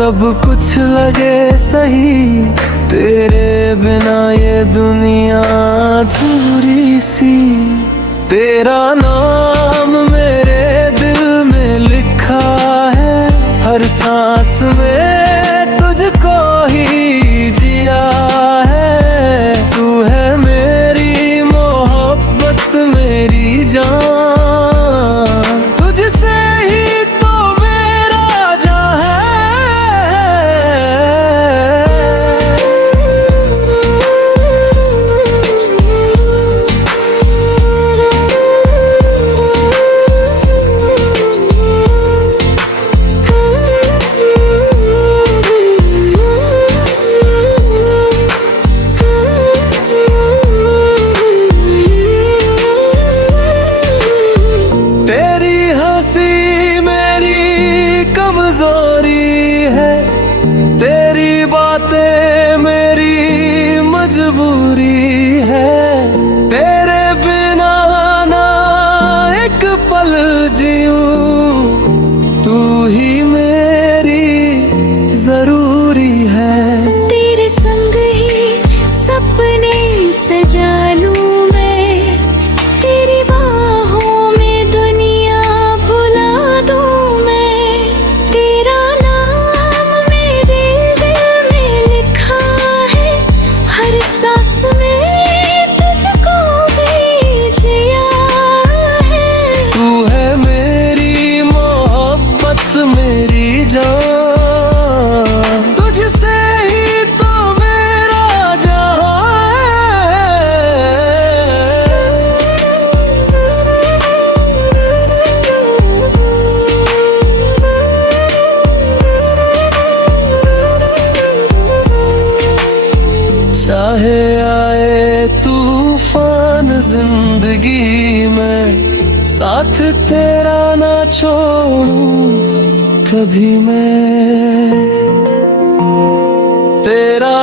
सब कुछ लगे सही, तेरे बिना ये दुनिया अधूरी सी। तेरा नाम मेरे दिल में लिखा है, हर सांस में तुझको ही जिया है। तू है मेरी मोहब्बत मेरी जान, तुझसे ही तो मेरा जान है। कमजोरी है तेरी बातें, मेरी मजबूरी है। तेरे बिना ना एक पल जीऊं, तू ही मेरी जरूरी है। तेरे संग ही सपने सजा लूं मैं, तेरी बाहों में दुनिया भुला दूं मैं। तेरा नाम मेरे दिल में लिखा है, हर सांस में तुझको भी जिया है। तू है मेरी मोहब्बत मेरी जान, तुझसे ही तो मेरा जहां है। चाहे आए तूफान जिंदगी में, साथ तेरा ना छोड़ूं कभी मैं। तेरा